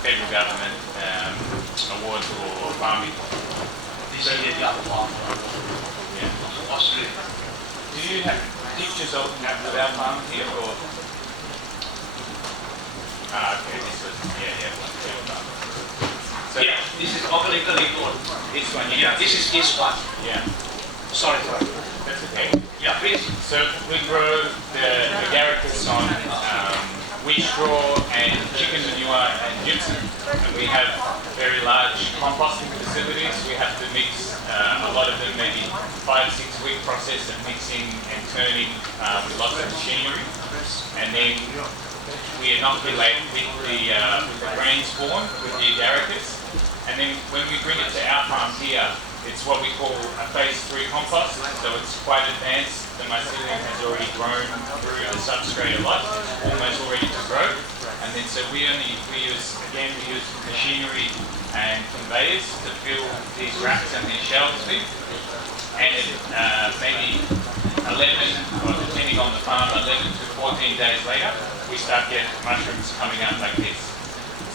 federal government awards or farming. This is the other farm. Yeah. Australia. Do you have pictures of our farm here or? Okay, this was one field farm. So Yeah, this is organically grown. this one, Yeah, this is this one. yeah, Sorry. that's okay. Yeah, please. So we grow the agaricus on wheat straw and chicken manure and gypsum, and we have very large composting facilities. We have to mix a lot of them, maybe 5-6 week process of mixing and turning with lots of machinery, and then we inoculate with the grain spawn with the agaricus, and then when we bring it to our farm here, it's what we call a phase 3 compost, so it's quite advanced. The mycelium has already grown through the substrate a lot, almost ready to grow, and then so we use machinery and conveyors to fill these racks and these shelves with, and maybe 11, or depending on the farm, 11 to 14 days later, we start getting mushrooms coming out like this.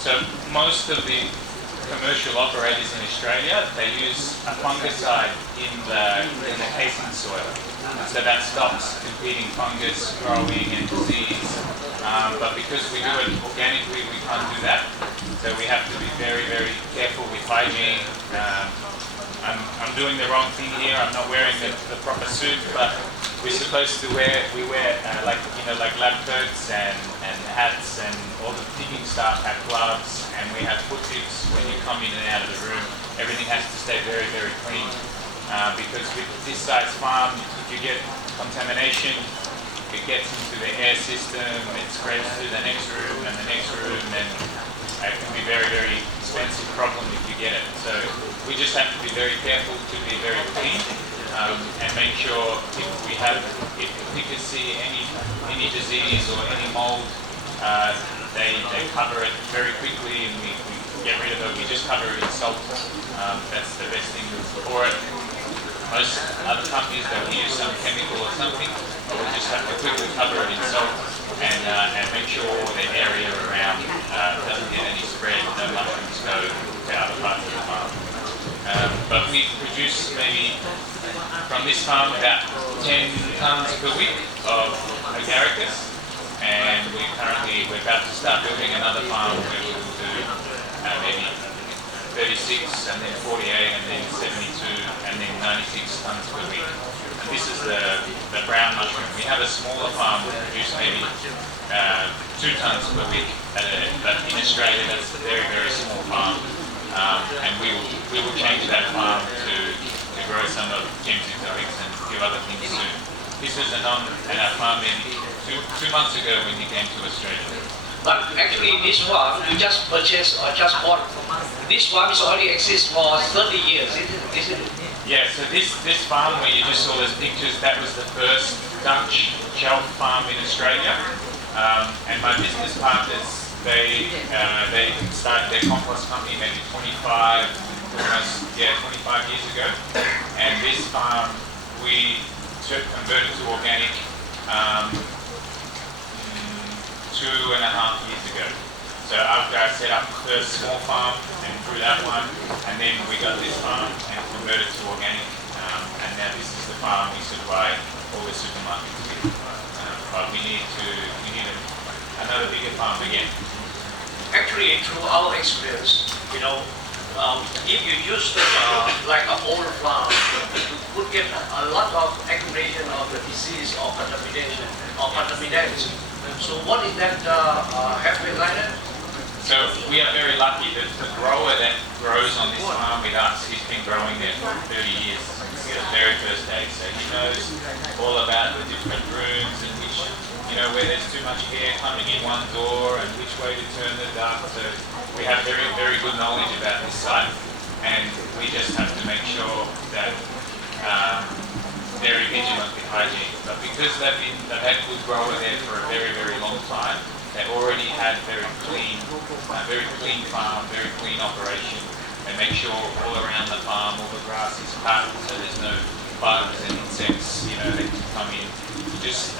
So most of the commercial operators in Australia, they use a fungicide in the casing soil. So that stops competing fungus growing and disease. But because we do it organically, we can't do that. So we have to be very, very careful with hygiene. I'm doing the wrong thing here. I'm not wearing the proper suit, but we're supposed to wear like lab coats and hats, and all the picking staff have gloves, and we have foot tips when you come in and out of the room. Everything has to stay very, very clean because with this size farm, if you get contamination, it gets into the air system, it spreads to the next room and the next room, and it can be very, very expensive problem if you get it. So we just have to be very careful to be very clean and make sure if we see any disease or any mold, they cover it very quickly, and we get rid of it. We just cover it in salt. That's the best thing for it. Most other companies, they'll use some chemical or something, but we just have to quickly cover it in salt and make sure the area around doesn't get any spread, no mushrooms go to other parts of the farm. But we produce maybe from this farm about 10 tonnes per week of agaricus, and we're about to start building another farm where we will do maybe 36 and then 48 and then 72 and then 96 tonnes per week. And this is the brown mushroom. We have a smaller farm that produce maybe 2 tonnes per week, but in Australia that's a very, very small farm, and we will change that farm to grow some of Jim's exotics and a few other things soon. This is our farm in 2 months ago when he came to Australia. But actually this farm you just purchased or just bought. This farm is already exists for 30 years, isn't it? Yeah, so this farm where you just saw those pictures, that was the first Dutch shelf farm in Australia. And my business partners, they started their compost company maybe 25 years ago. And this farm we converted to organic 2.5 years ago. So after I set up the first small farm and through that one, and then we got this farm and converted to organic, and now this is the farm we supply all the supermarkets with. But we need another bigger farm again. Actually, through our experience, if you use like an old farm, you could get a lot of accumulation of the disease or contamination or contaminants. So what is that happening like that? So we are very lucky that the grower that grows on this farm with us, he's been growing there for 30 years since the very first day. So he knows all about the different rooms and which, where there's too much air coming in one door and which way to turn the duct. So we have very, very good knowledge about this site, and we just have to make sure that very vigilant with hygiene. But because they've had good grower there for a very, very long time, they already had very clean farm, very clean operation. They make sure all around the farm, all the grass is cut, so there's no bugs and insects, they can come in. You just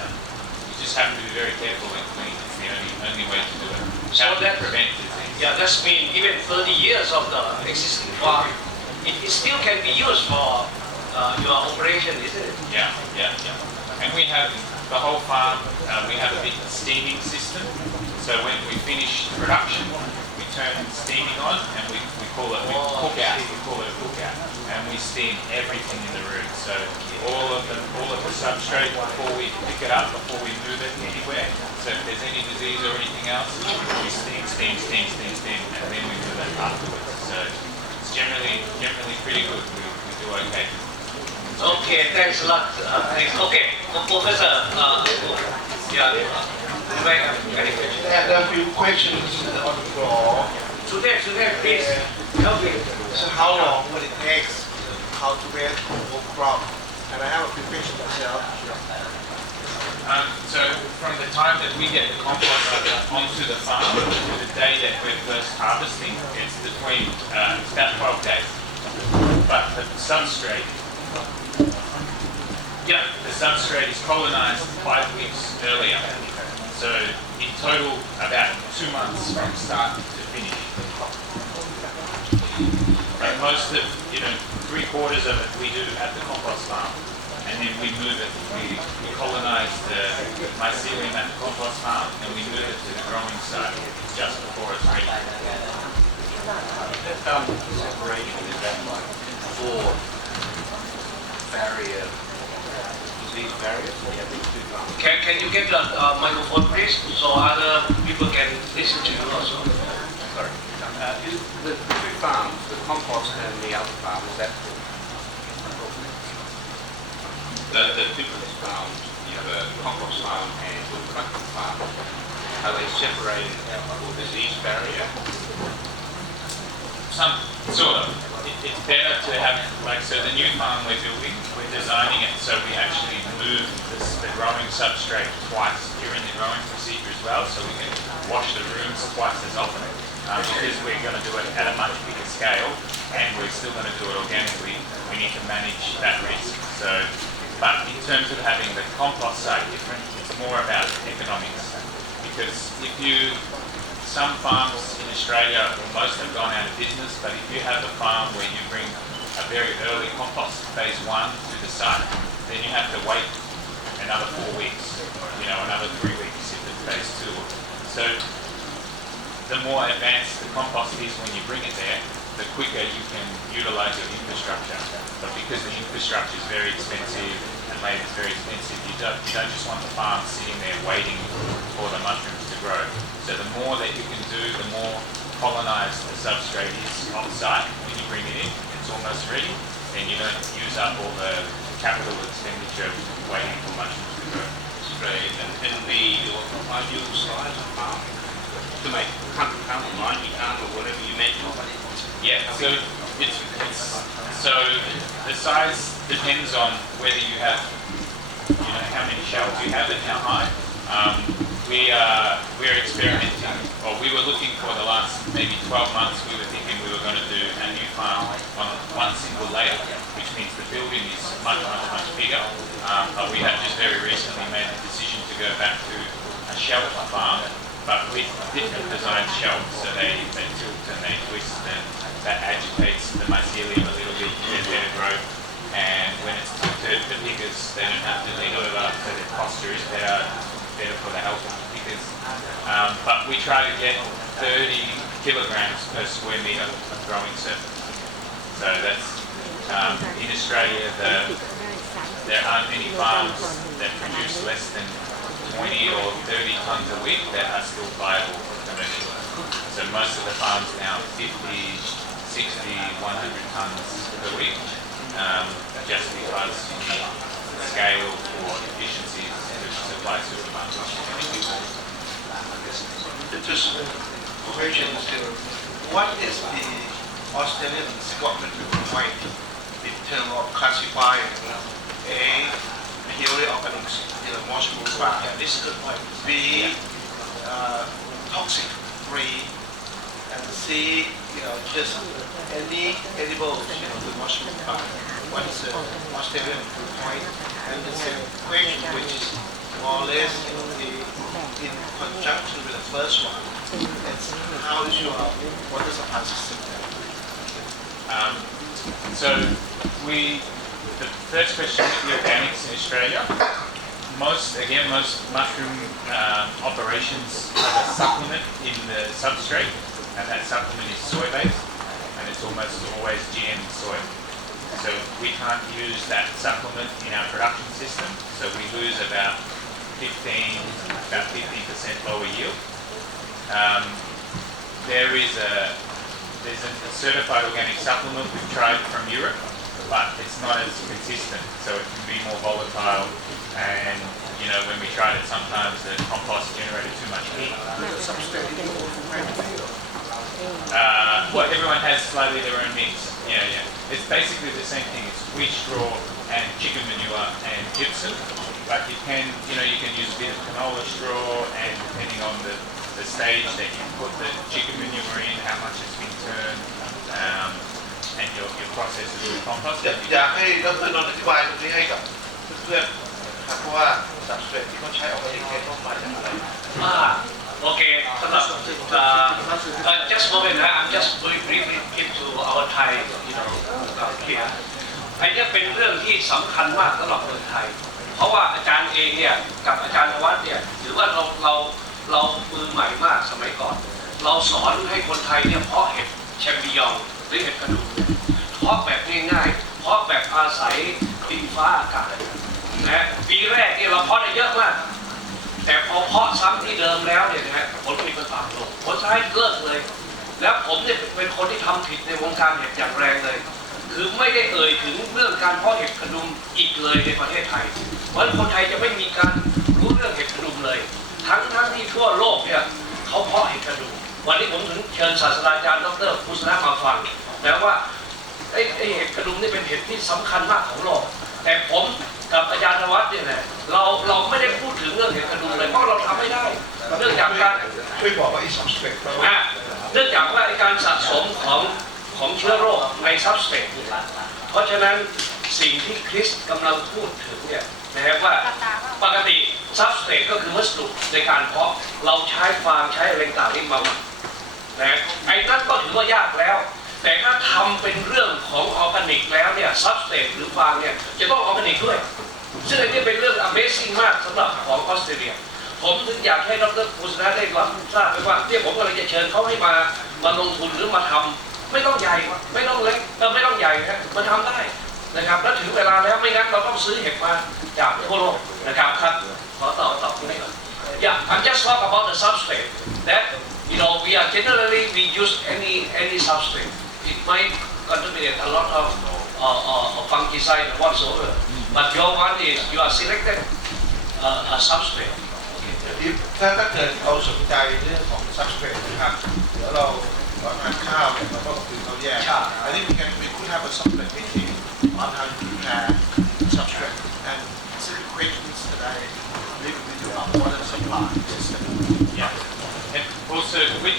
just have to be very careful and clean. It's the only way to do it. So How to that- prevent disease. Yeah, that's mean even 30 years of the existing farm, it still can be used for your operation, isn't it? Yeah. And we have the whole farm. We have a big steaming system. So when we finish production, we turn steaming on, and we call it cook out. We call it a cook out, and we steam everything in the room. So all of the substrate before we pick it up, before we move it anywhere. So if there's any disease or anything else, we steam, and then we move it afterwards. So it's generally pretty good. We do okay. Okay, thanks a lot. Thanks. Okay, Professor. Yeah. Any question? I have a few questions on the floor. Today, please help me. So how long will it take to cultivate whole crop? And I have a few questions myself. So from the time that we get the compost onto the farm to the day that we're first harvesting, it's between it's about 12 days. But the substrate is colonized 5 weeks earlier. So in total, about 2 months from start to finish. But most of, 3/4 of it we do at the compost farm. And then we move it, we colonize the mycelium at the compost farm, and we move it to the growing site just before it's ready. Separation is that like 4 barrier, disease barriers? Yeah, these 2 farms. Can you get the microphone, please, so other people can listen to you also? Sorry. Is the 2 farms, the compost and the other farm, is that the different farms? You have a compost farm and a production farm. Are they separated for disease barrier? Some sort of. It's better to have, so the new farm we're building, we're designing it so we actually move the growing substrate twice during the growing procedure as well, so we can wash the rooms twice as often. Because we're going to do it at a much bigger scale, and we're still going to do it organically, we need to manage that risk. But in terms of having the compost side different, it's more about economics. Because some farms in Australia, most have gone out of business, but if you have a farm where you bring a very early compost, phase 1, to the site, then you have to wait another 4 weeks, another 3 weeks if it's phase 2. So the more advanced the compost is when you bring it there, the quicker you can utilize your infrastructure. But because the infrastructure is very expensive and labor is very expensive, you don't just want the farm sitting there waiting for the mushrooms to grow. So the more that you can do, the more colonized the substrate is on site. When you bring it in, it's almost ready, then you don't use up all the capital expenditure waiting for mushrooms to grow. That's great. And your ideal size of farm? To make 100 tonne or 90 tonne or whatever you mentioned? Yeah, so the size depends on whether you have, how many shells you have and how high. We're experimenting, or we were looking for the last maybe 12 months. We were thinking we were going to do a new farm on one single layer, which means the building is much bigger. But we have just very recently made the decision to go back to a shelf farm, but with different design shelves. So they tilt and they twist, and that agitates the mycelium a little bit to get better growth. And when it's tilted, the pickers, they don't have to lean over, so their posture is better for the health of the pickers. But we try to get 30 kilograms per square metre of growing surface. So that's, in Australia, there aren't many farms that produce less than 20 or 30 tonnes a week that are still viable commercially. So most of the farms now 50, 60, 100 tonnes per week, just because you need scale for efficiencies to supply supermarkets. Just question still. What is the Australian government point in terms of classifying A, purely organics in a mushroom farm? Yeah, this is a good point. B, toxic free, and C, just any edible the mushroom farm. What is the Australian point? And the second question, which is more or less in conjunction with the first one. It's how is your water supply system? So the first question is the organics in Australia. Most mushroom operations have a supplement in the substrate, and that supplement is soy-based, and it's almost always GM soy. So we can't use that supplement in our production system, so we lose about 15% lower yield. There's a certified organic supplement we've tried from Europe, but it's not as consistent, so it can be more volatile. And when we tried it, sometimes the compost generated too much heat. Well, everyone has slightly their own mix. Yeah. It's basically the same thing. It's wheat straw and chicken manure and gypsum, but you can use a bit of canola straw, and depending on the stage that you put the chicken manure in, how much it's been turned, and your process is with compost. อยากให้ดร.นนท์อธิบายตรงนี้ให้กับเพื่อนๆครับเพราะว่าสับสเตรทที่เขาใช้ออกมาเองต้องมาจากอะไร Okay, just a moment. I'm just going briefly into our Thai, here. อันนี้เป็นเรื่องที่สำคัญมากสำหรับคนไทย เพราะว่าอาจารย์เองเนี่ยกับอาจารย์นวัฒน์เนี่ยถือว่าเรามือใหม่มากสมัยก่อน เราสอนให้คนไทยเนี่ยเพาะเห็ดแชมปิญองหรือเห็ดกระดูกเพาะแบบง่ายๆเพาะแบบอาศัยดินฟ้าอากาศนะปีแรกเนี่ยเราเพาะได้เยอะมากแต่พอเพาะซ้ำที่เดิมแล้วเนี่ยนะฮะผลผลิตมันต่ำลงผลท้ายเลิกเลยแล้วผมเนี่ยเป็นคนที่ทำผิดในวงการเห็ดอย่างแรงเลยคือไม่ได้เอ่ยถึงเรื่องการเพาะเห็ดกระดุมอีกเลยในประเทศไทยเพราะคนไทยจะไม่มีการรู้เรื่องเห็ดกระดุมเลยทั้งที่ทั่วโลกเนี่ยเขาเพาะเห็ดกระดุมวันนี้ผมถึงเชิญศาสตราจารย์ดร.พุทธนะมาฟังแล้วว่าไอ้เห็ดกระดุมนี่เป็นเห็ดที่สำคัญมากของโลกแต่ผมกับอาจารย์นวัฒน์เนี่ยนะเราไม่ได้พูดถึงเรื่องเห็ดกระดุมเลยเพราะเราทำไม่ได้เนื่องจากการช่วยบอกว่าไอ้ซับสเตรทเนื่องจากว่าการสะสมของเชื้อโรคในซับสเตรทเพราะฉะนั้นสิ่งที่คริสกำลังพูดถึงเนี่ยนะครับว่าปกติซับสเตรทก็คือวัสดุในการเพาะเราใช้ฟางใช้อะไรต่างๆนี่มานะไอ้นั่นก็ถือว่ายากแล้วแต่ถ้าทำเป็นเรื่องของออร์แกนิกแล้วเนี่ยซับสเตรทหรือฟางเนี่ยจะต้องออร์แกนิกด้วยซึ่งอันนี้เป็นเรื่อง Amazing มากสำหรับของออสเตรเลียผมถึงอยากให้ดร.พุทธนะได้รับทราบไปว่าที่ผมกำลังจะเชิญเขาให้มาลงทุนหรือมาทำไม่ต้องใหญ่ไม่ต้องเล็กไม่ต้องใหญ่นะมันทำได้นะครับแล้วถึงเวลาแล้วไม่งั้นเราต้องซื้อเห็ดมาจากทั่วโลกนะครับครับขอตอบตรงนี้ก่อน Yeah, I'm just talk about the substrate that we are generally we use any substrate. It might contribute a lot of fungicide and whatsoever. But your one is you are selected a substrate. ถ้าเกิดเขาสนใจเรื่องของซับสเตรทนะครับเดี๋ยวเราทานข้าวเนี่ยเราก็คือเขาแยกอันนี้we could have a separate meeting on how to prepare substrate and specific questions that I leave with you about water supply system. Yeah. And also with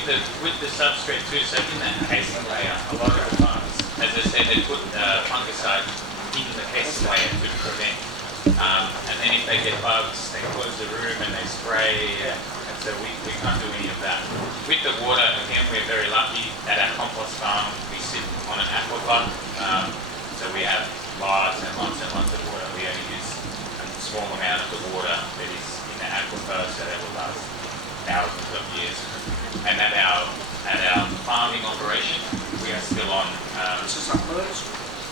the substrate too, so in that casing layer, a lot of the farms, as I said, they put fungicide in the casing layer to prevent. And then if they get bugs, they close the room and they spray, and so we can't do any of that. With the water, again, we're very lucky at our compost farm. We sit on an aquifer, so we have lots and lots of water. We only use a small amount of the water that is in the aquifer, so that will last thousands of years. And at our farming operation, we are still on. This is submerged?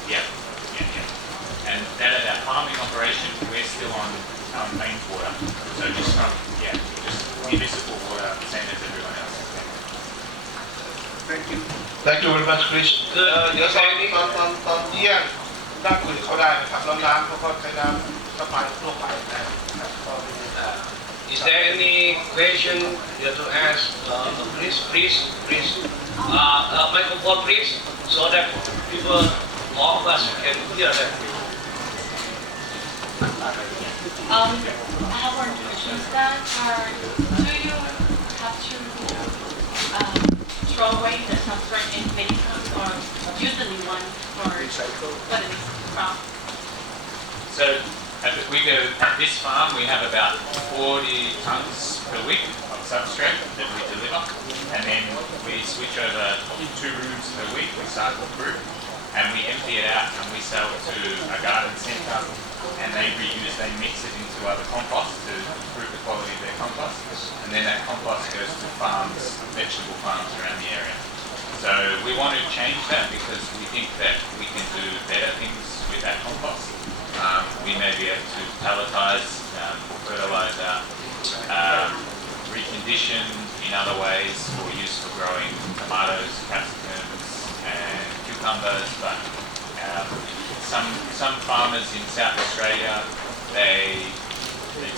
Yeah. And that at our farming operation, we're still on main water. So just municipal water, same as everyone else. Thank you. Thank you very much, Chris. เดี๋ยวตอนเที่ยงนั่งคุยเขาได้นะครับแล้วน้ำเขาก็ใช้น้ำสะพานทั่วไปนะครับ Is there any question you have to ask? Please. Microphone, please, so that people, all of us can hear that. I have one question. Do you have to throw away the substrate in many times or use the new one for the next crop? So We go at this farm. We have about 40 tons per week of substrate that we deliver, and then we switch over 2 rooms per week. We cycle through, and we empty it out, and we sell it to a garden centre, and they mix it into other compost to improve the quality of their compost, and then that compost goes to farms, vegetable farms around the area. So we want to change that because we think that we can do better things with that compost. We may be able to palletize fertilizer, recondition in other ways for use for growing tomatoes, capsicums and cucumbers, but some farmers in South Australia, they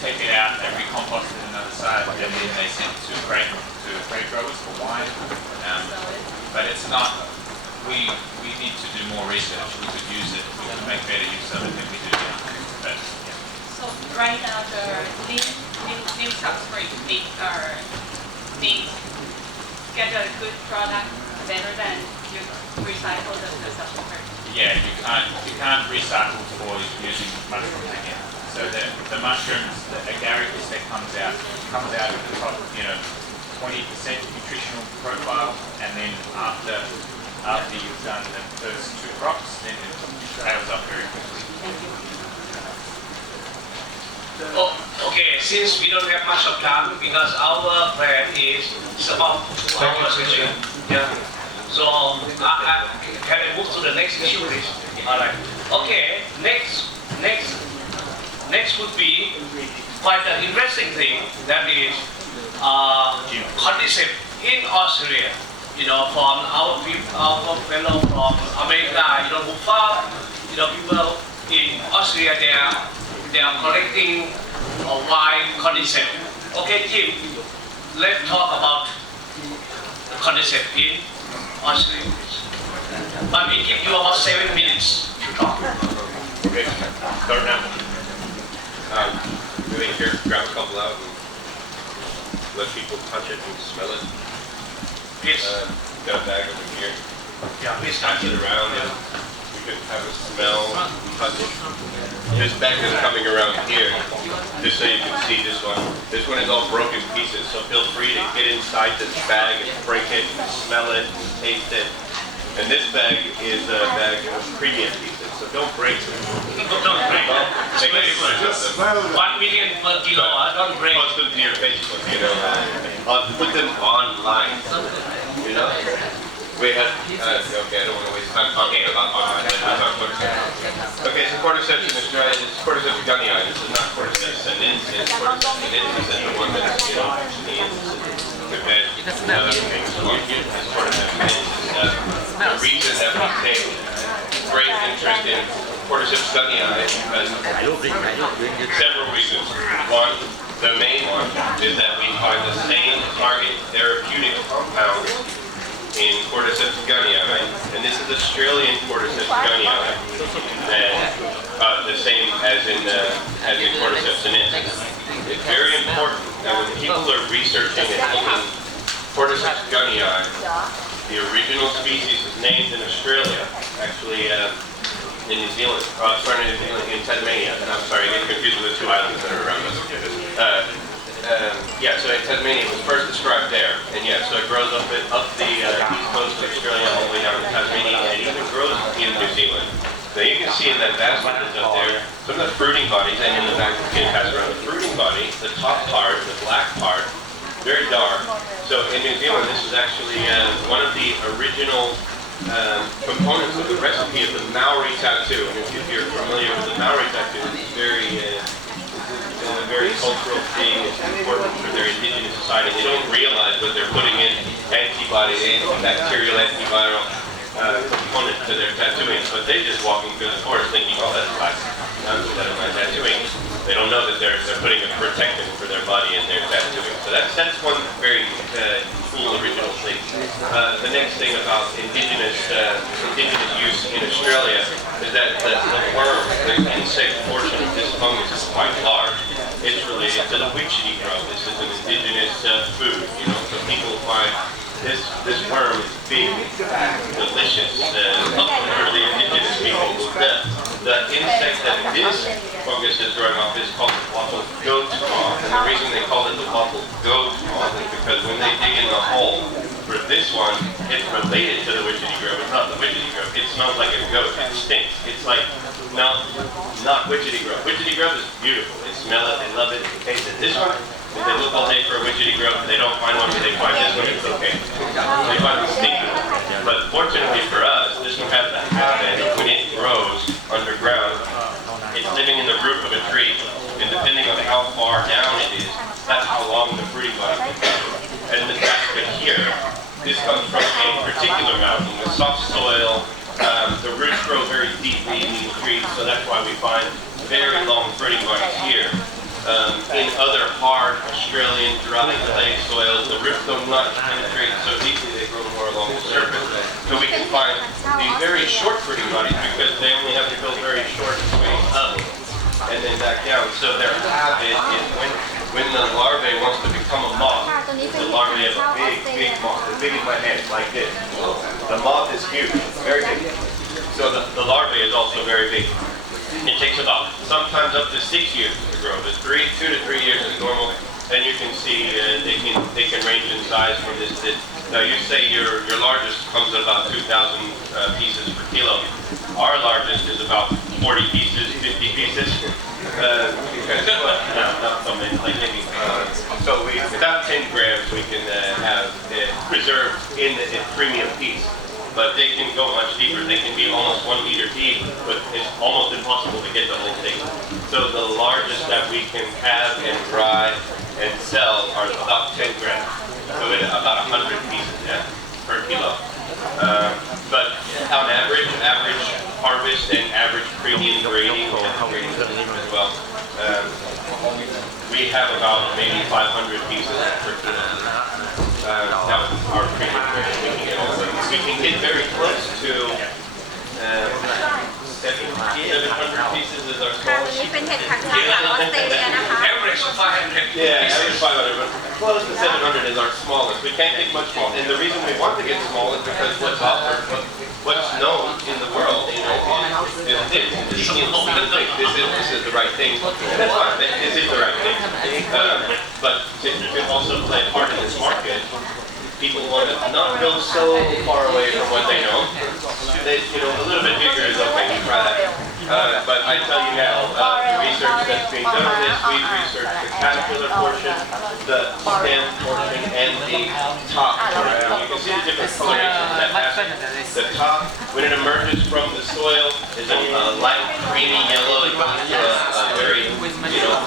take it out, they recompost it another side, and then they send it to grape growers for wine. But it's not, we need to do more research. We could use it, we could make better use of it than we do now. But, yeah. So right now the new substrate means get a good product better than you recycle the substrate. Yeah, you can't recycle for using mushrooms again. So the mushrooms, the agaricus that comes out of the top, 20% nutritional profile, and then after you've done the first 2 crops, then it tails up very quickly. Oh, okay, since we don't have much of time, because our plan is about 2 hours actually. Yeah. So can I move to the next issue, please? All right. Okay. Next would be quite an interesting thing, that is concept in Australia. From our fellow from America, who found, people in Australia, they are collecting a wide concept. Okay, Jim, let's talk about the concept in Australia. But we give you about 7 minutes to talk. Okay, start now. Maybe here, grab a couple out and let people touch it and smell it. Yes. Got a bag over here. Yeah, please Pass it around and we can have a smell, touch it. This bag is coming around here, just so you can see this one. This one is all broken pieces, so feel free to get inside this bag and break it, smell it, taste it. And this bag is a bag of premium pieces, so don't break them. Don't break them. It's very good. 1 million per kilo, don't break. Post them to your Facebook, put them online, We have, okay, I don't want to waste time talking about online. Okay, so cordyceps in Australia, this is cordyceps gunnii. This is not cordyceps sinensis. Cordyceps sinensis is the one that, needs to bed and other things. This cordyceps sinensis. The reason that we take great interest in cordyceps gunnii is because several reasons. One, the main one is that we find the same target therapeutic compound in cordyceps gunnii, and this is Australian cordyceps gunnii, and the same as in cordyceps sinensis. It's very important that when people are researching and looking cordyceps gunnii, the original species is named in Australia, actually in New Zealand, in Tasmania, and I'm sorry, I get confused with the 2 islands that are around us. So in Tasmania, it was first described there, and so it grows up the east coast of Australia all the way down to Tasmania, and it even grows in New Zealand. Now you can see in that basket that's up there, some of the fruiting bodies, and in the back, you can pass around the fruiting body, the top part, the black part, very dark. So in New Zealand, this is actually one of the original components of the recipe of the Maori tattoo. And if you're familiar with the Maori tattoo, it's a very cultural thing. It's important for their indigenous society. They don't realize what they're putting in antibacterial, antiviral component to their tattooing, but they're just walking through the forest thinking, oh, that's black. Instead of my tattooing. They don't know that they're putting a protectant for their body in their tattooing. So that's one very cool original thing. The next thing about indigenous use in Australia is that the worm, the insect portion of this fungus is quite large. It's related to the witchetty grub. This is an indigenous food, so people find this worm is big, delicious for the indigenous people. The insect that this fungus is growing off is called the wattle goat moth. And the reason they call it the wattle goat moth is because when they dig in the hole for this one, it's related to the witchetty grove. It's not the witchetty grove. It smells like a goat. It stinks. It's like, no, not witchetty grove. Witchetty grove is beautiful. They smell it, they love it, they taste it. This one, if they look all day for a witchetty grove, they don't find one, but they find this one, it's okay. They find it stinky. But fortunately for us, this one has the habit of when it grows underground, it's living in the root of a tree, and depending on how far down it is, that's how long the fruiting body can be. And the fact that here, this comes from a particular mountain with soft soil. The roots grow very deeply in these trees, so that's why we find very long fruiting bodies here. In other hard Australian dry clay soils, the roots do not penetrate so deeply, they grow more along the surface. So we can find these very short fruiting bodies because they only have to go very short ways up and then back down. So their habit is when the larvae wants to become a moth, the larvae have a big moth, as big as my hand, like this. The moth is huge, very big. So the larvae is also very big. It takes about sometimes up to 6 years to grow, but 2 to 3 years is normal. And you can see they can range in size from this. Now you say your largest comes at about 2,000 pieces per kilo. Our largest is about 40 pieces, 50 pieces. Because not so many, like maybe. So without 10 grams, we can have preserved in a premium piece. But they can go much deeper. They can be almost 1 meter deep, but it's almost impossible to get the whole thing. So the largest that we can have and dry and sell are about 10 grams. So it's about 100 pieces per kilo. But on average harvest and average premium grading as well. We have about maybe 500 pieces per kilo. Now our premium grading we can get very close to 700 pieces is our ค่ะตัวนี้เป็นเห็ดถังชาติจากออสเตรเลียนะคะ Average 500 Yeah, average 500, but close to 700 is our smallest. We can't get much smaller. And the reason we want to get small is because what's offered, what's known in the world, is this. This is the right thing. And that's fine. This is the right thing. But to also play a part in this market, people want to not go so far away from what they know. They, a little bit bigger is okay. You try that. But I tell you now, the research that's being done on this, we've researched the caterpillar portion, the stem portion, and the top portion. You can see the different colorations that happen. The top, when it emerges from the soil, is a light creamy yellow. It goes to a very,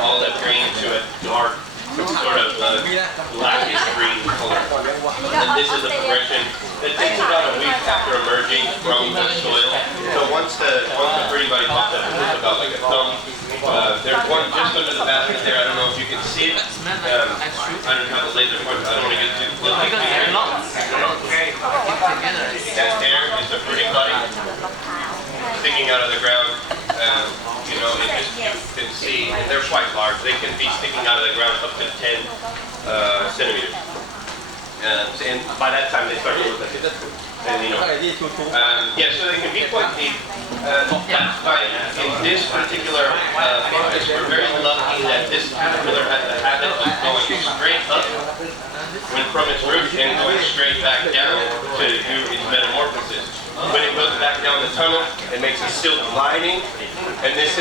olive green to a dark, sort of blackish green color. And this is the progression. It takes about a week after emerging from the soil. So once the fruiting body pops up, it's about like a thumb. There's one just under the basket there. I don't know if you can see it. I don't have a laser point. I don't want to get too close. That there is the fruiting body sticking out of the ground. You can see, and they're quite large. They can be sticking out of the ground up to 10 centimeters. And by that time they start to look like this. And so they can be quite deep. In this particular fungus, we're very lucky that this caterpillar has the habit of going straight up from its root and going straight back down to do its metamorphosis. When it goes back down the tunnel, it makes a silk lining, and it's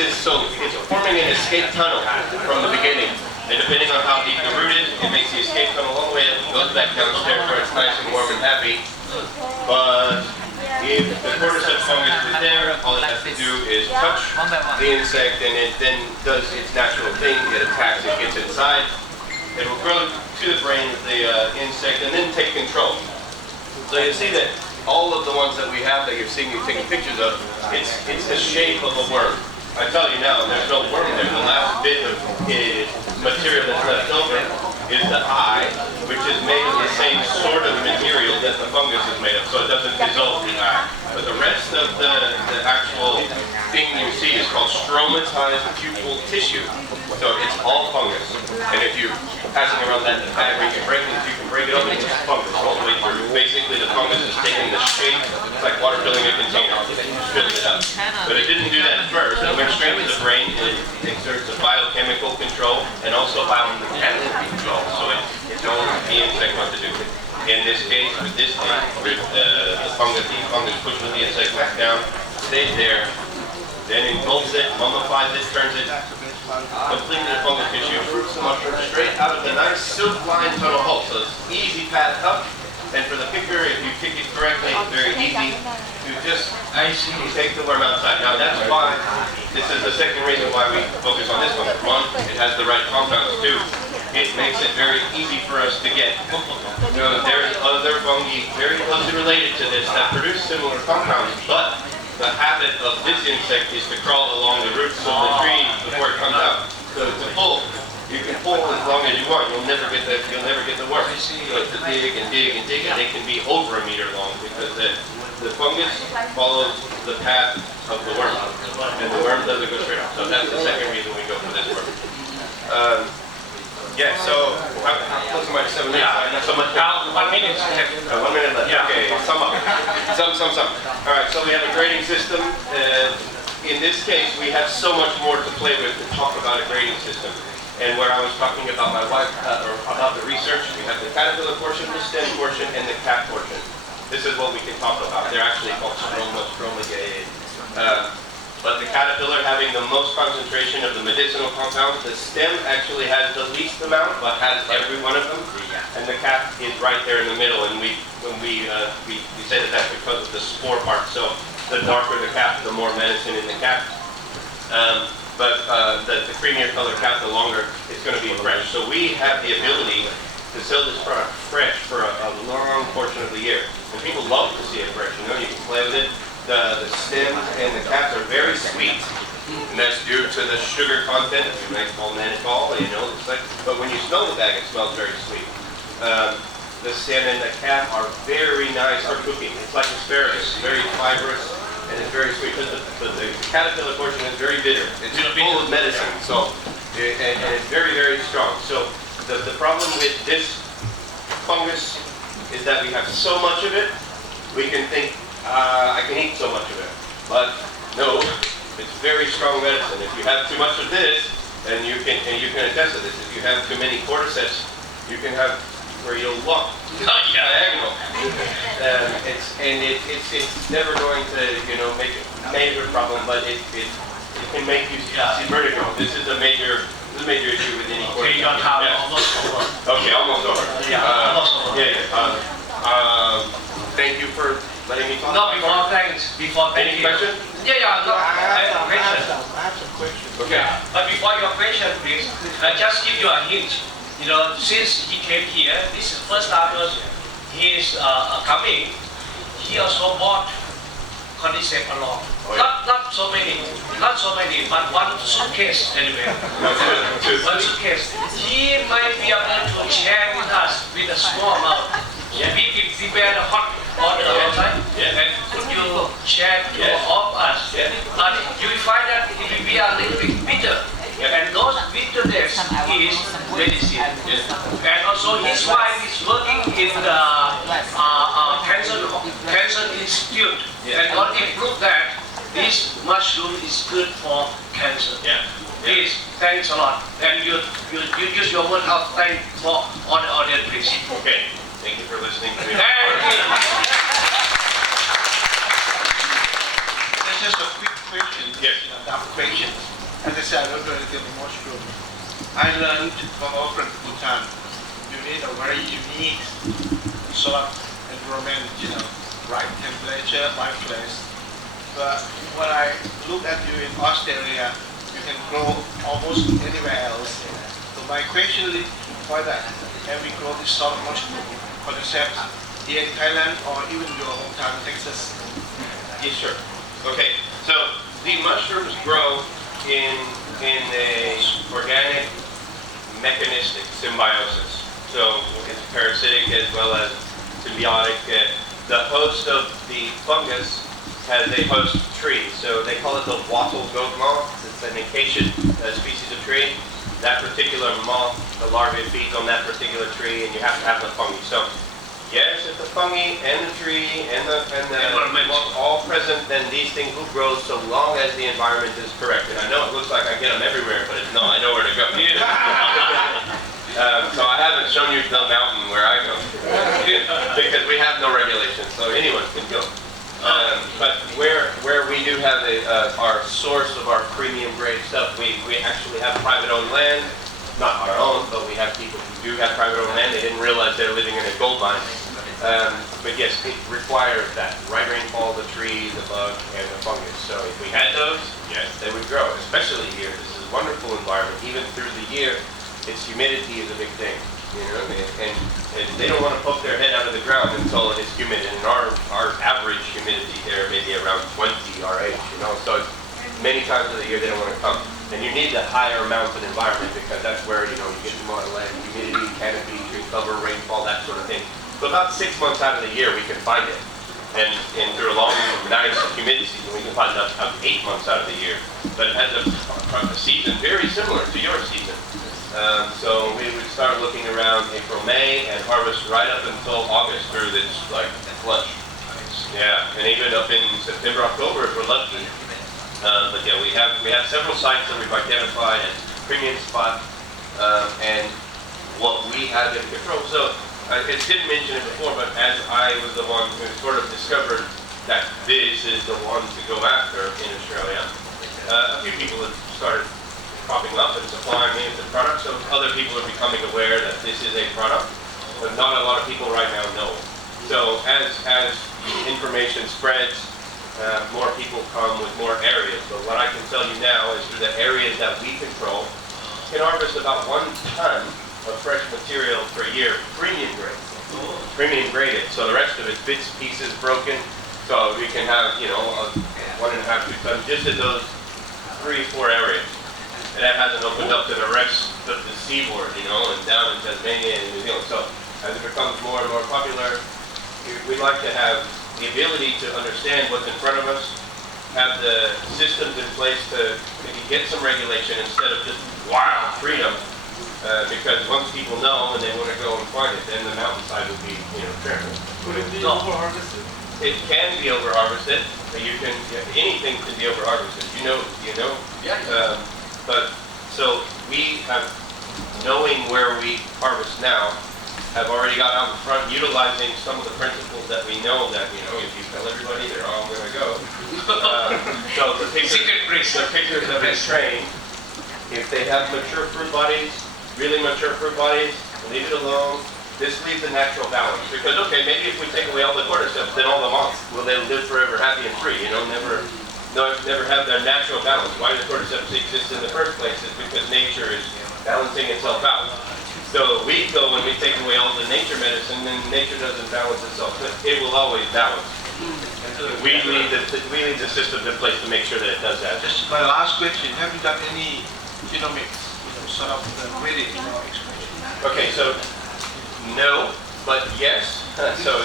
forming an escape tunnel from the beginning. And depending on how deep the root is, it makes the escape tunnel all the way up and goes back downstairs where it's nice and warm and happy. But if the cordyceps fungus is there, all it has to do is touch the insect, and it then does its natural thing. It attacks, it gets inside. It will grow to the brain of the insect and then take control. So you see that all of the ones that we have that you're seeing me taking pictures of, it's the shape of a worm. I tell you now, there's no worm there. The last bit of material that's left over is the eye, which is made of the same sort of material that the fungus is made of, so it doesn't dissolve the eye. But the rest of the actual thing you see is called stromatized pupal tissue. So it's all fungus. And if you're passing around that in the bag where you can break it, you can break it open, it's fungus all the way through. Basically, the fungus is taking the shape, it's like water filling a container, filling it up. But it didn't do that first. It went straight to the brain and it exerts a and also allowing the cat to be controlled, so it knows the insect what to do. In this case, with this thing, the fungus pushes the insect back down, stays there, then engulfs it, mummifies it, turns it completely to fungus tissue, fruits the mushroom straight out of the nice silk-lined tunnel hole. So it's easy path up, and for the picker, if you pick it correctly, it's very easy to just take the worm outside. Now that's why, this is the second reason why we focus on this one. One, it has the right compounds. Two, it makes it very easy for us to get. There's other fungi very closely related to this that produce similar compounds, but the habit of this insect is to crawl along the roots of the tree before it comes out. So to pull, you can pull as long as you want. You'll never get the worm. So to dig and dig and dig, and they can be over a meter long because the fungus follows the path of the worm, and the worm doesn't go straight. So that's the second reason we go for this worm. Yeah. So how much? 7 minutes. Not so much. 1 minute. 1 minute left. Yeah. Okay. Sum up. Some. All right. So we have a grading system. In this case, we have so much more to play with to talk about a grading system. And where I was talking about my wife, or about the research, we have the caterpillar portion, the stem portion, and the cap portion. This is what we can talk about. They're actually called stromae. But the caterpillar having the most concentration of the medicinal compounds, the stem actually has the least amount, but has every one of them, and the cap is right there in the middle. And we say that that's because of the spore part. So the darker the cap, the more medicine in the cap. But the creamier color cap, the longer it's going to be fresh. So we have the ability to sell this product fresh for a long portion of the year, and people love to see it fresh. You know, you can play with it. The stems and the caps are very sweet, and that's due to the sugar content. You might call mannitol, you know, it's like, but when you smell the bag, it smells very sweet. The stem and the cap are very nice for cooking. It's like asparagus, very fibrous, and it's very sweet. But the caterpillar portion is very bitter. It's full of medicine, so and it's very, very strong. So the problem with this fungus is that we have so much of it, we can think, I can eat so much of it, but no, it's very strong medicine. If you have too much of this, and you can attest to this, if you have too many cordyceps, you can have where you'll walk diagonal. It's never going to make a major problem, but it can make you see vertigo. This is a major issue with any cordyceps. Okay, your time almost over. Okay, almost over. Almost over. Thank you for letting me talk. No, before thank Any you. question? Yeah, no, I have a question. I have some questions. Okay. But before your question, please, I just give you a hint. Since he came here, this is first time he is coming. He also bought cordyceps along. Oh, yeah. Not so many, but one suitcase anyway. One suitcase. He might be able to share with us with a small amount. Yeah. We prepare the hot order outside, and could you share to all of us? But you will find that it will be a little bit bitter, and those bitterness is medicine. And also his wife is working in the cancer institute, and what they proved that this mushroom is good for cancer. Please, thanks a lot, and you use your word of thank for all the audience, please. Okay. Thank you for listening to me. Thank you. There's just a quick question. Yes. Dumb question. As I said, I don't know anything about mushroom. I learned from our friend Bhutan, you need a very unique sort of environment, right temperature, right place. But when I look at you in Australia, you can grow almost anywhere else. So my question is, why that? Can we grow this sort of mushroom for yourself here in Thailand or even your hometown Texas? Yes, sure. Okay, so the mushrooms grow in a organic mechanistic symbiosis. So it's parasitic as well as symbiotic. The host of the fungus has a host tree, so they call it the wattle goat moth. It's an acacia species of tree. That particular moth, the larvae feeds on that particular tree, and you have to have the fungi. So, yes, if the fungi and the tree and the moth all present, then these things will grow so long as the environment is correct. And I know it looks like I get them everywhere, but no, I know where to go. So I haven't shown you the mountain where I go because we have no regulations, so anyone can go. But where we do have our source of our premium grade stuff, we actually have private owned land, not our own, but we have people who do have private owned land. They didn't realize they're living in a gold mine. But yes, it requires that right rainfall, the trees, the bug, and the fungus. So if we had those, yes, they would grow, especially here. This is a wonderful environment. Even through the year, its humidity is a big thing. You know, and they don't want to poke their head out of the ground until it's humid. And our average humidity here may be around 20 RH, you know, so it's many times of the year they don't want to come. And you need the higher mountain environment because that's where, you know, you get more land, humidity, canopy, tree cover, rainfall, that sort of thing. So about 6 months out of the year we can find it. And through a long, nice humidity season, we can find it up 8 months out of the year. But it has a season very similar to your season. So we would start looking around April, May, and harvest right up until August through this like flush. Yeah, and even up in September, October if we're lucky. But yeah, we have several sites that we've identified as premium spots, and what we have in control. So I didn't mention it before, but as I was the one who sort of discovered that this is the one to go after in Australia, a few people have started popping up and supplying me with the product, so other people are becoming aware that this is a product, but not a lot of people right now know. So as information spreads, more people come with more areas. But what I can tell you now is through the areas that we control, we can harvest about 1 ton of fresh material per year, premium grade. Premium graded, so the rest of it bits, pieces, broken. So we can have, you know, 1.5 to 2 tons just in those 3 or 4 areas. And that hasn't opened up to the rest of the seaboard, you know, and down in Tasmania and New Zealand. So as it becomes more and more popular, we'd like to have the ability to understand what's in front of us, have the systems in place to maybe get some regulation instead of just wild freedom. Because once people know and they want to go and find it, then the mountainside would be, you know, trampled. Could it be over-harvested? It can be over-harvested. Anything can be over-harvested. You know. Yeah. But so we have, knowing where we harvest now, have already got out in front, utilizing some of the principles that we know that, you know, if you tell everybody, they're all going to go. So the pickers have been trained. If they have mature fruit bodies, really mature fruit bodies, leave it alone. This leaves a natural balance. Because, okay, maybe if we take away all the cordyceps, then all the moths will then live forever happy and free, you know, never have their natural balance. Why do cordyceps exist in the first place is because nature is balancing itself out. So we go and we take away all the nature medicine, and nature doesn't balance itself. It will always balance. We leave the systems in place to make sure that it does that. Just my last question: have you done any genomics, sort of graded exploration? Okay, so no, but yes. So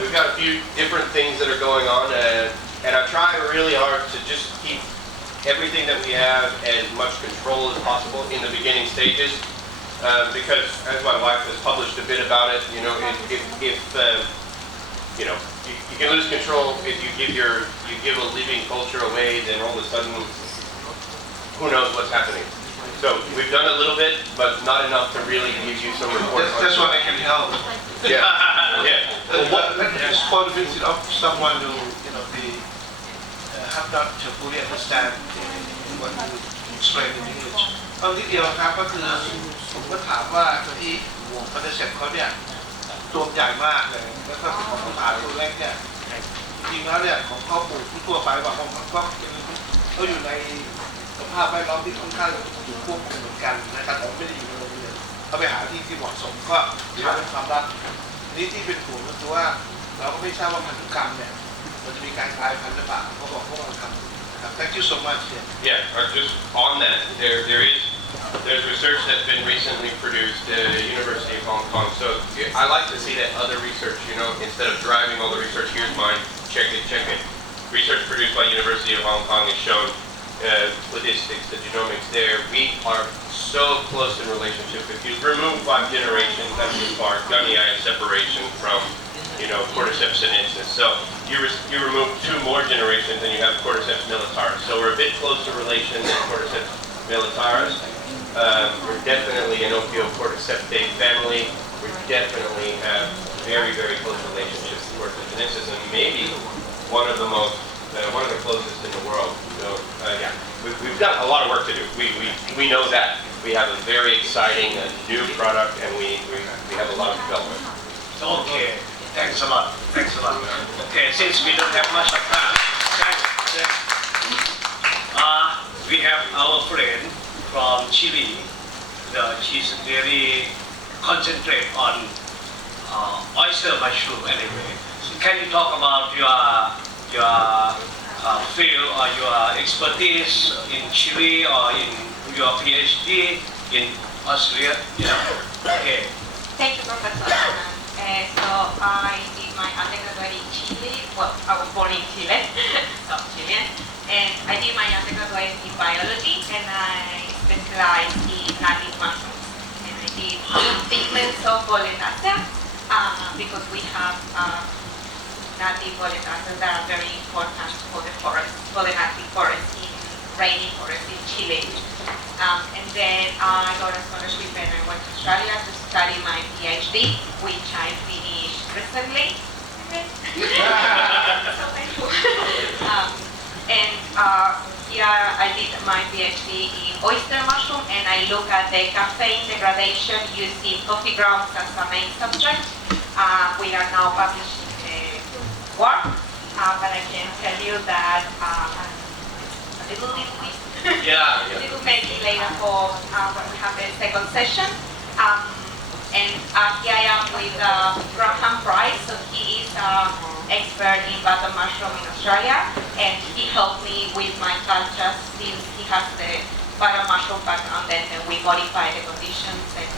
we've got a few different things that are going on. And I try really hard to just keep everything that we have as much control as possible in the beginning stages, because as my wife has published a bit about it, you know, if you know, you can lose control if you give a living culture away, then all of a sudden, who knows what's happening. So we've done a little bit, but not enough to really give you some reports. That's what I can help. Yeah, yeah. What is point of visit of someone who, you know, they have not fully understand what you explain in English. เอาทีเดียวครับก็คือผมก็ถามว่าที่คอนเซ็ปต์เขาเนี่ยตัวใหญ่มากเลยแล้วก็ของผู้ถ่ายตัวแรกเนี่ยจริงแล้วเนี่ยของเขาปลูกทั่วไปว่าของมันก็เขาอยู่ในสภาพแวดล้อมที่ค่อนข้างอยู่ควบคุมเหมือนกันนะครับแต่ไม่ได้อยู่ในโรงเรียนเขาไปหาที่เหมาะสมก็ถือว่าเป็นความรักนี้ที่เป็นห่วงก็คือว่าเราก็ไม่ทราบว่าพันธุกรรมเนี่ยมันจะมีการกลายพันธุ์หรือเปล่าเขาบอกพวกเราทำThank you so much. Yeah, just on that, there's research that's been recently produced at the University of Hong Kong. So I like to see that other research, you know, instead of driving all the research, here's mine, check it. Research produced by University of Hong Kong has shown statistics, the genomics there. We are so close in relationship. If you remove 5 generations, that's as far gunny-eye separation from, you know, cordyceps sinensis. So you remove 2 more generations and you have cordyceps militaris. So we're a bit closer relation than cordyceps militaris. We're definitely an Ophiocordyceps family. We definitely have very, very close relationships with orthophonesis, and maybe one of the closest in the world. So, yeah, we've got a lot of work to do. We know that. We have a very exciting new product, and we have a lot of development. Okay, thanks a lot. Thanks a lot. Okay, since we don't have much of time, we have our friend from Chile. She's really concentrate on oyster mushroom anyway. So can you talk about your field or your expertise in Chile or in your PhD in Australia? Yeah. Okay. Thank you, Professor. So I did my undergraduate in Chile. Well, I was born in Chile, so I'm Chilean. And I did my undergraduate in biology, and I specialized in native mushrooms. And I did pigments of Boletaceae because we have native Boletaceae that are very important for the forest, for the native forest in rainy forest in Chile. And then I got a scholarship and I went to Australia to study my PhD, which I finished recently. So thankful. And here I did my PhD in oyster mushroom, and I look at the caffeine degradation using coffee grounds as a main subject. We are now publishing the work, but I can tell you that a little bit a little maybe later for when we have the second session. And here I am with Graham Price, so he is expert in button mushroom in Australia, and he helped me with my culture since he has the button mushroom background, and then we modified the conditions and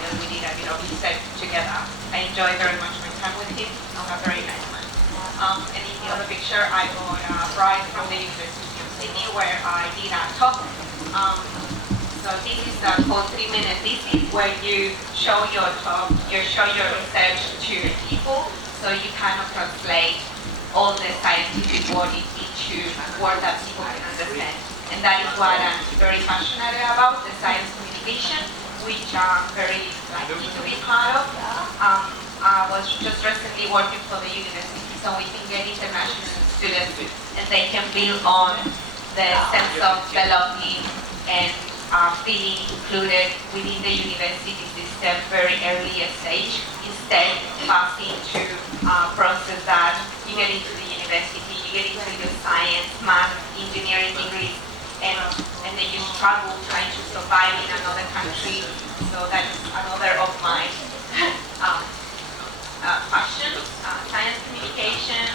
then we did a bit of research together. I enjoy very much my time with him. I'm a very nice man. And in the other picture, I got a prize from the University of Sydney where I did a talk. So this is called 3-minute thesis, where you show your talk, you show your research to people, so you kind of translate all the scientific word into words that people can understand. And that is what I'm very passionate about, the science communication, which I'm very lucky to be part of. I was just recently working for the university, so we can get international students and they can build on the sense of belonging and feeling included within the university system very early stage, instead passing to a process that you get into the university, you get into your science, math, engineering degrees, and then you struggle trying to survive in another country. So that is another of my passions, science communication,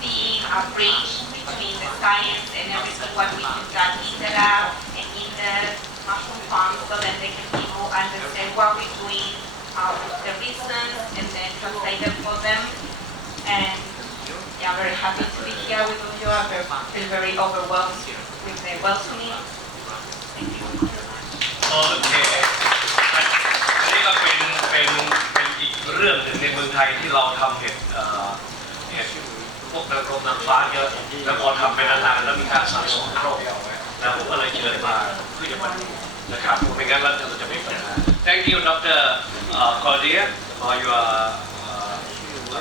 being a bridge between the science and everything what we have done in the lab and in the mushroom farm, so that people understand what we're doing, the reasons, and then translate them for them. And yeah, I'm very happy to be here with all you. I feel very overwhelmed with the welcoming. Thank you. โอเคอันนี้ก็เป็นอีกเรื่องหนึ่งในเมืองไทยที่เราทำเห็ดพวกนางรมนางฟ้าเยอะแล้วพอทำไปนานๆแล้วมีการสะสมโรคนะผมก็เลยเชิญมาเพื่อจะมาดูนะครับไม่งั้นเราจะไม่ปัญหา Thank you Dr. Clode for your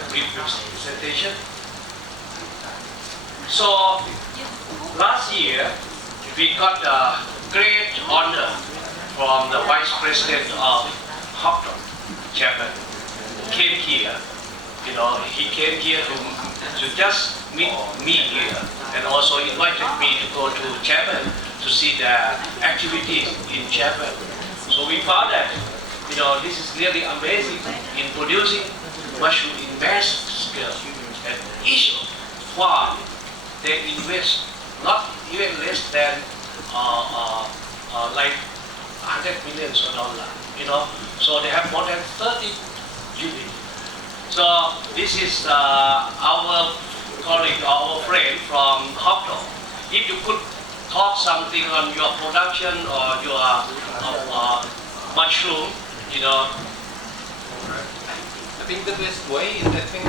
brief presentation. So last year we got a great honor from the Vice President of Hopton, Japan, came here. You know, he came here to just meet me here, and also invited me to go to Japan to see the activities in Japan. So we found that, you know, this is really amazing in producing mushroom in mass scale. And each farm, they invest not even less than like $100 million, you know. So they have more than 30 units. So this is our colleague, our friend from Hopton. If you could talk something on your production or your mushroom, you know. I think the best way is I think I